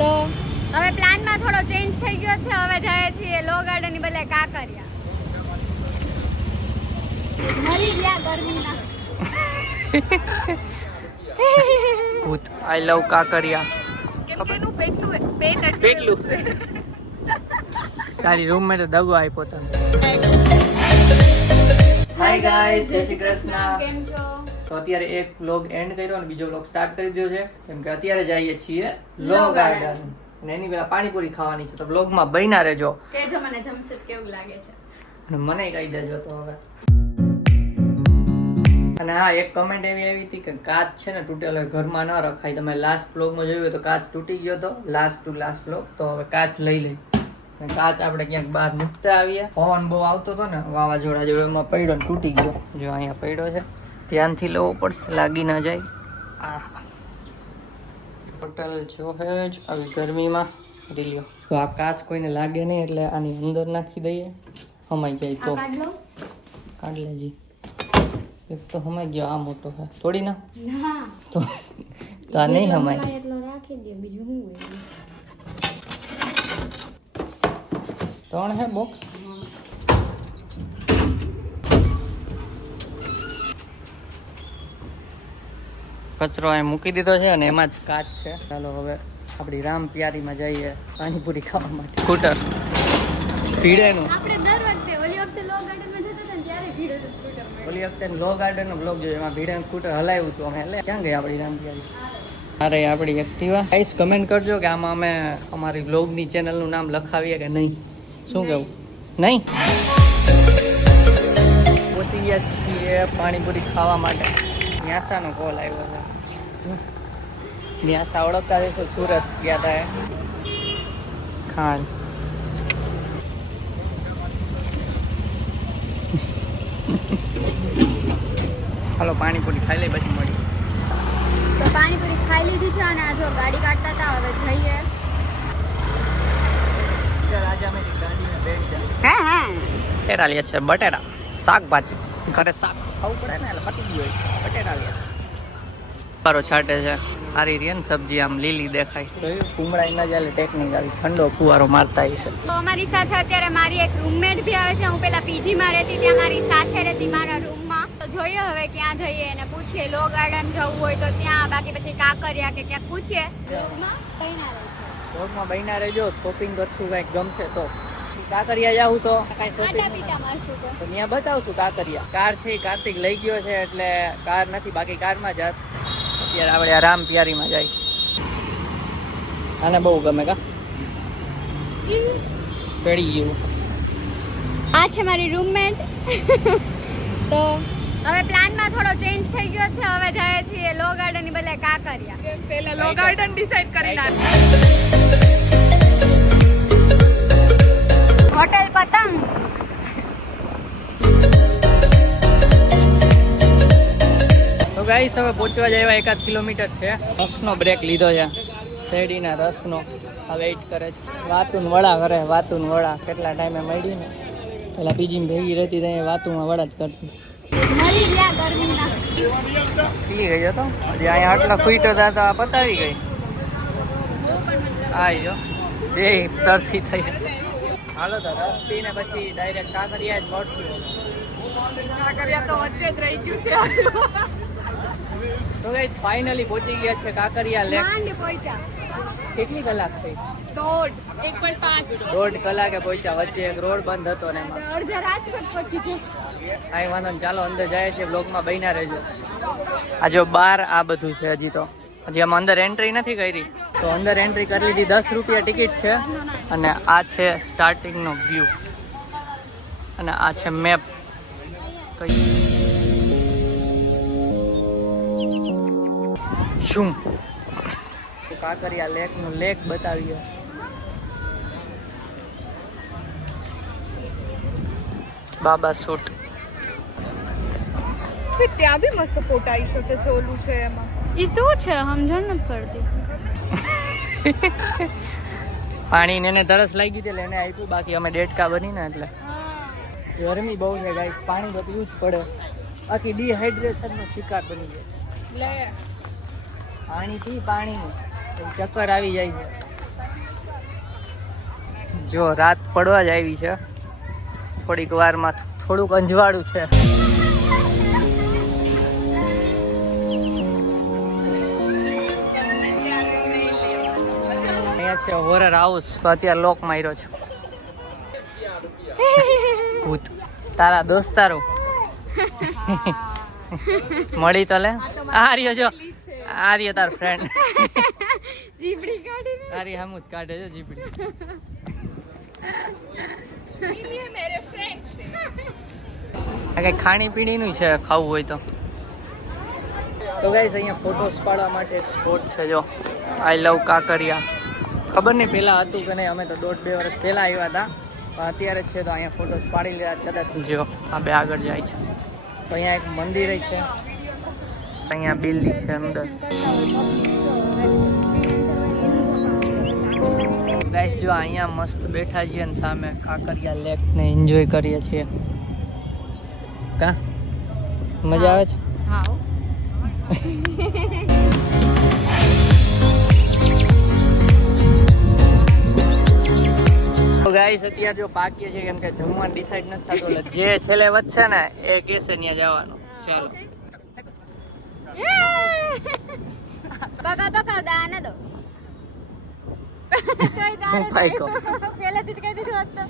તો હવે પ્લાનમાં થોડો ચેન્જ થઈ ગયો છે. હવે જાય છીએ લો ગાર્ડન ની બદલે કાંકરિયા. મરી ગયા ગરમીના. ભૂત આઈ લવ કાંકરિયા. કેમ કે એનું પેટલું છે. તારી રૂમમેટ દગો આપ્યો તને. હાય ગાઈસ, જય શ્રી કૃષ્ણ. કેમ છો? તો અત્યારે એક વ્લોગ એન્ડ કર્યો અને બીજો વ્લોગ સ્ટાર્ટ કરી દીધો છે. કેમ કે અત્યારે જઈએ છીએ લો ગાર્ડન અને એની પહેલા પાણીપુરી ખાવાની છે. તો વ્લોગમાં બન્યા રહેજો. કેજો મને જમશેટ કેવું લાગે છે અને મને કહી દેજો તો હવે. અને હા, એક કમેન્ટ એવી આવી હતી કે કાચ છે ને તૂટેલો હોય ઘરમાં ન રખાય. તમે લાસ્ટ વ્લોગમાં જોયું હોય તો કાચ તૂટી ગયો હતો, લાસ્ટ વ્લોગ. તો હવે કાચ લઈ લઈ. કાચ આપણે ક્યાંક બહાર મૂકતા આવીએ. પવન બહુ આવતો હતો ને વાવાઝોડા જેવો, એમાં પડ્યો ને તૂટી ગયો. જો અહીંયા પડ્યો છે, ધ્યાનથી લેવો પડશે, લાગી ના જાય. હોટલ જો હે જ આવી ગરમીમાં રીલ્યો. તો આ કાચ કોઈને લાગે નહીં એટલે આની અંદર નાખી દઈએ, હમાઈ જાય તો. કાઢ લેજી. એક તો હમાઈ ગયો, આ મોટો છે થોડી ના તો આ નહીં હમાય. એટલો રાખી દે, બીજું શું હોય? 3 હે બોક્સ. કચરો અહીં મૂકી દીધો છે અને એમાં જ કાચ છે. ચાલો હવે આપણી રામ પ્યારીમાં જઈએ પાણીપુરી ખાવા માટે. સ્કૂટર ભીડેનું. આપણે દર વખતે ઓલી વખતે લો ગાર્ડનમાં જતા હતા ને ત્યારે ભીડ હતું સ્કૂટરમાં. ઓલી વખતે લો ગાર્ડનનો બ્લોગ જોયો, એમાં ભીડેનું સ્કૂટર હલાવ્યું હતું અમે. એટલે ક્યાં ગઈ આપણી રામ પ્યારી? અરે આપણી એક્ટિવા. ગાઈસ કમેન્ટ કરજો કે આમાં અમે અમારી બ્લોગની ચેનલનું નામ લખાવીએ કે નહીં. શું કેવું? નહીં? પહોંચી ગયા છીએ પાણીપુરી ખાવા માટે. ન્યાસાનો કોલ આવ્યો છે. ન્યાસા ઓળખતા છે, સુરત ગયા હતા ખાન. હાલો પાણીપુરી ખાઈ લઈ પછી મળી. તો પાણીપુરી ખાઈ લીધી છે અને આ જો ગાડી કાઢતા હતા. હવે જઈએ. આજે અમે ગાડીમાં બેઠ જા. બટેટા લે છે, બટેટા શાકભાજી. ઘરે શાક ખાવું પડે ને એટલે પતી ગયું હોય. બટેટા લે પારો છાંટે છે. સારી રહી ને સબ્જી, આમ લીલી દેખાય. કુમળા ના જાય ટેકનિક આવી ઠંડો ફુવારો મારતા છે. તો અમારી સાથે અત્યારે મારી એક રૂમમેટ બી આવે છે. હું પેલા પીજીમાં રહેતી, ત્યાં મારી સાથે રહેતી મારા રૂમમાં. તો જોઈએ હવે ક્યાં જઈએ અને પૂછીએ. લો ગાર્ડન જવું હોય તો ત્યાં, બાકી પછી કાંકરિયા કે ક્યાંક પૂછીએ. વ્લોગમાં બન્યા રહેજો. શોપિંગ કરશું કંઈક ગમશે તો. કાંકરિયા જાવું તો કાંઈ શોપિંગ તો ત્યાં બતાવશું. કાંકરિયા કાર છે, કાર્તિક લઈ ગયો છે એટલે કાર નથી, બાકી કારમાં જાત. અત્યારે આપણે આ રામ પ્યારીમાં જાય. આને બહુ ગમે કા ચડી ગયું. આ છે મારી રૂમમેટ. તો હવે પ્લાનમાં થોડો ચેન્જ થઈ ગયો છે. હવે જાય છીએ લો ગાર્ડન ની બદલે કાંકરિયા. પહેલા લો ગાર્ડન ડિસાઈડ કરી નાખ. હોટેલ પતંગ. તો ગાઈસ હવે પહોંચવા જાય 1 કિલોમીટર છે. રસનો બ્રેક લીધો છે, શેરડીના રસનો. આ વેઇટ કરે છે. વાતુન વડા કરે, વાતુન વડા. કેટલા ટાઈમે મળી ને પેલા પીજી ભેગી રહેતી ત્યાં વાતુમાં વડા જ કરતી. મરી ગયા ગરમીના. પી ગઈ હતો હજી. અહીંયા આટલા ખૂટો હતા તો આ પતાવી ગઈ. આવી જો બે તરસી થઈ. હાલો તો રસ પીને પછી ડાયરેક્ટ કાંકરિયા જ મળશું. કાંકરિયા તો વચ્ચે જ રહી ગયું છે હજુ. તો ગાઈસ ફાઇનલી પહોંચી ગયા છે કાંકરિયા લેક. માંડ પહોંચ્યા. કેટલી કલાક થઈ? 1.5 કલાકે પહોંચ્યા. વચ્ચે એક રોડ બંધ હતો ને એમાં. અડધા રાજકોટ પહોંચી છે. આઈ વાંધો ને, ચાલો અંદર જાય છે. બ્લોગમાં બન્યા રહેજો. આ જો બાર આ બધું છે. હજી તો હજી આમાં અંદર એન્ટ્રી નથી કરી. તો અંદર એન્ટ્રી કરી લીધી. 10 રૂપિયા ટિકિટ છે. અને આ છે સ્ટાર્ટિંગનો વ્યૂ અને આ છે મેપ. કઈ શું કાંકરિયા લેકનું લેક બતાવીએ. બાબા સૂટ. ત્યાં બી મસ્ત ફોટા આવી શકે છે. ઓલું છે એમાં. ઈ શું છે સમજણ નથી પડતી. પાણી ને તરસ લાગી હતી એટલે એને આપ્યું. બાકી અમે ડેટકા બની ને એટલે ગરમી બહુ છે ગાઈસ. પાણી તો પીવું જ પડે, બાકી ડિહાઇડ્રેશન નો શિકાર બની જાય. પાણી પી, પાણી ચક્કર આવી જાય છે. જો રાત પડવા જ આવી છે, થોડીક વારમાં થોડુંક અંજવાળું છે. અહીંયા છે હોરર હાઉસ, અત્યારે લોક માર્યો છે. ભૂત તારા દોસ્તારો મળી તો લે. આ રહ્યો જો, આ રહ્યો તાર ફ્રેન્ડ. જીબડી કાઢીને તારી હમું જ કાઢે છે જીબડી. ये मेरे फ्रेंड्स આ કઈ ખાણી પીણીનું છે, ખાવું હોય તો. તો ગાઈસ અહીંયા ફોટોસ પાડવા માટે એક સ્પોટ છે. જો આઈ લવ કાંકરિયા. ખબર નહીં પહેલાં હતું કે નહીં, અમે તો 1.5-2 વર્ષ પહેલાં આવ્યા હતા, પણ અત્યારે છે તો અહીંયા ફોટોસ પાડી લેવા કદાચ. જો આ બે આગળ જાય છે. તો અહીંયા એક મંદિર છે, અહીંયા બિલ્ડિંગ છે અંદર. ગાઈસ જો અહીંયા મસ્ત બેઠા છીએ અને સામે કાંકરિયા લેક ને એન્જોય કરીએ છીએ. કા મજા આવે છે? હા. તો ગાઈસ અત્યારે જો પાકીએ છે કેમ કે જમવાનું ડિસાઈડ નથી થતું, એટલે જે છેલ્લે વધશે ને એ કેસે ત્યાં જવાનું. ચાલો બકા દાને દો. પાઈકો. પહેલેથી જ કહી દીધું હોત તો.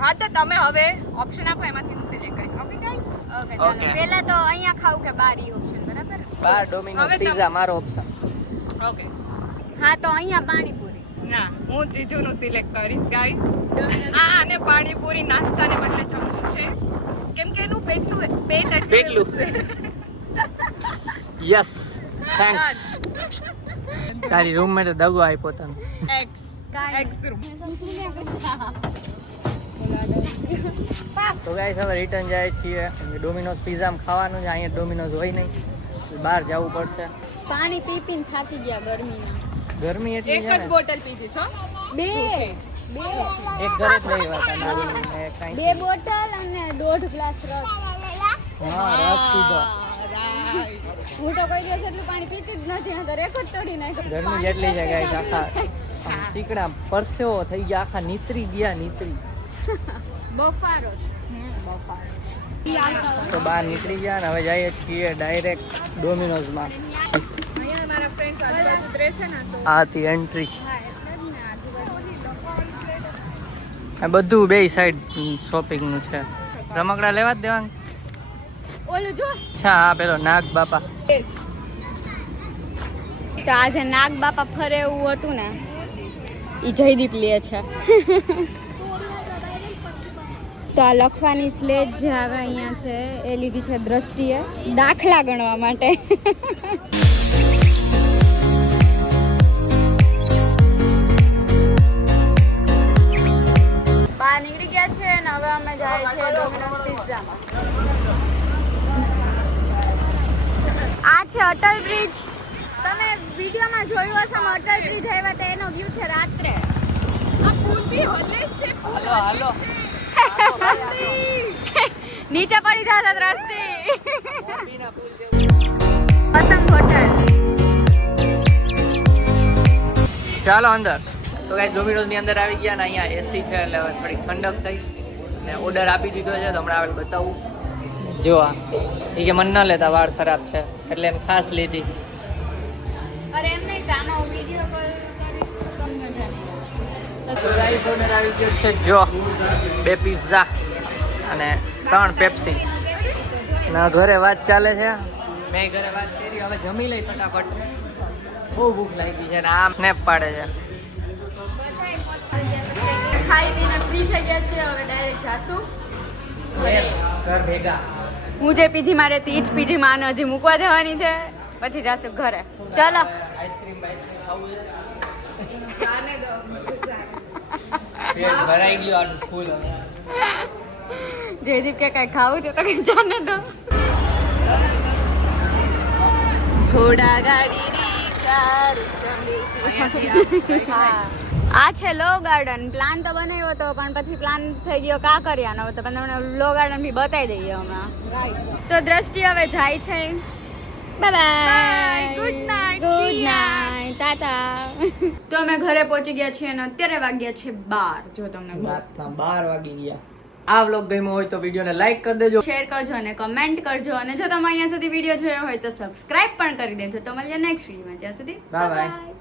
हाँ तो તમે હવે ઓપ્શન આપો, એમાંથી હું સિલેક્ટ કરીશ. ઓકે ગાઈસ, ઓકે ચાલો. Okay. પહેલા તો અહીંયા ખાવું કે બાર ઈ ઓપ્શન બરાબર. બાર ડોમિનોઝ હવે તમે- પિઝા મારો ઓપ્શન. ઓકે. હા તો અહીંયા પાણીપુરી. ના, હું જીજુનું સિલેક્ટ કરીશ ગાઈસ. અને પાણીપુરી નાસ્તાને બદલે જમવું છે, કેમ કે એનું પેટ પેટલું. છે. Yes thanks. તારી રૂમમેટ દગો આપ્યો તને. X room. તો ગાઈસ હવે રિટર્ન જાય છીએ. ડોમિનોઝ પિઝા ખાવાનું છે, અહીંયા ડોમિનોઝ હોય નહીં, બહાર જવું પડશે. પાણી પી પીને થાકી ગયા ગરમીના. ગરમી એટલી એક છે જ ને, બોટલ પીધી છો? બે એક ઘરે જ લઈ હતા નાની ને કાંઈ. બે બોટલ અને 1.5 ગ્લાસ રસ. હા રસ પીધો. હું તો કોઈ દિવસ એટલું પાણી પીતી જ નથી, આ તો રેકોર્ડ તોડી નાખ્યો. ગરમી જેટલી છે ગાઈસ, આખા આમ ચીકણા પરસેવો થઈ ગયા, આખા નીતરી ગયા નીતરી. બફારો છે. બફારો. તો બહાર નીકળી ગયા ને હવે જઈએ છીએ ડાયરેક્ટ ડોમિનોઝમાં. અહીંયા મારા ફ્રેન્ડ્સ આજુબાજુ જ રહે છે ને, તો આ હતી એન્ટ્રી. હા એટલે જ ને આજુબાજુ. આ બધું બે સાઈડ શોપિંગનું છે. રમકડા લેવા જ દેવાનું. ઓલું જો અચ્છા આ પેલો નાગ બાપા. તો આજે નાગ બાપા ફરે એવું હતું ને, ઈ જયદીપ લે છે. તો આ લખવાની સ્લેજ જે આવે અહીંયા છે એ લીધી છે દ્રષ્ટિએ દાખલા ગણવા માટે. બહાર નીકળી ગયા છે અને હવે અમે જાય છે ડોમિનોઝ પિઝામાં. આ છે અટલ બ્રિજ. તમે વિડીયોમાં જોયું હશે અમે અટલ બ્રિજ આવ્યા તો એનો વ્યૂ છે રાત્રે. આ પુલ બી હલે છે. હાલો હાલો. નીચે પડી જશે દ્રષ્ટિ. પતંગ હોટલ. ચાલો અંદર. તો ગાઈસ ડોમિનોઝની અંદર આવી ગયા ને અહીંયા એસી છે એટલે હવે થોડી ઠંડક થઈ ને ઓર્ડર આપી દીધો છે. તો હમણાં આવે બતાવું. જો આ એ કે મને ન લેતા, વાળ ખરાબ છે એટલે એને ખાસ લીધી. અરે એમ નહીં, આમાં વિડીયો કોલ કરીશ તો તમને જાણી તો ગાઈસ ઓર્ડર આવી ગયો છે. જો 2 પિઝા અને 3 પેપ્સી. ના ઘરે વાત ચાલે છે, મેં ઘરે વાત કરી. હવે જમી લઈ ફટાફટ, બહુ ભૂખ લાગી છે ને આમ સ્નેપ પાડે છે. ખાઈ પીને ફ્રી થઈ ગયા છે. હવે ડાયરેક્ટ જાશું ઘર ભેગા. હું જે પીજીમાં રહેતી એ જ પીજીમાં આને હજી મૂકવા જવાની છે, પછી જાશું ઘરે. ચાલો આઈસ્ક્રીમ ખાવું છે. જાને દો. પેટ ભરાઈ ગયો આનું ફૂલ. જયદીપ કે કઈ ખાવું છે તો કઈ જાને દો. થોડા ગાડી રી હા આ છે લો ગાર્ડન. પ્લાન તો બનાવ્યો હતો પણ પછી પ્લાન થઈ ગયો કાંકરિયાનો. તો તમને લો ગાર્ડન બી બતાવી દઈએ અમે. તો દ્રષ્ટિ હવે જાય છે bye bye Good night. Good See ya. Night Tata તો અમે ઘરે પહોંચી ગયા છીએ અને અત્યારે વાગ્યા છે 12 જો તમને રાતના 12 વાગી ગયા. આ વ્લોગ ગમ્યો હોય તો વિડીયોને લાઈક કરી દેજો, શેર કરજો અને કમેન્ટ કરજો અને જો તમે અહીંયા સુધી વિડીયો જોયો હોય તો સબસ્ક્રાઇબ પણ કરી દેજો. તો મળીએ નેક્સ્ટ વિડીયોમાં. ત્યાં સુધી Bye bye. bye.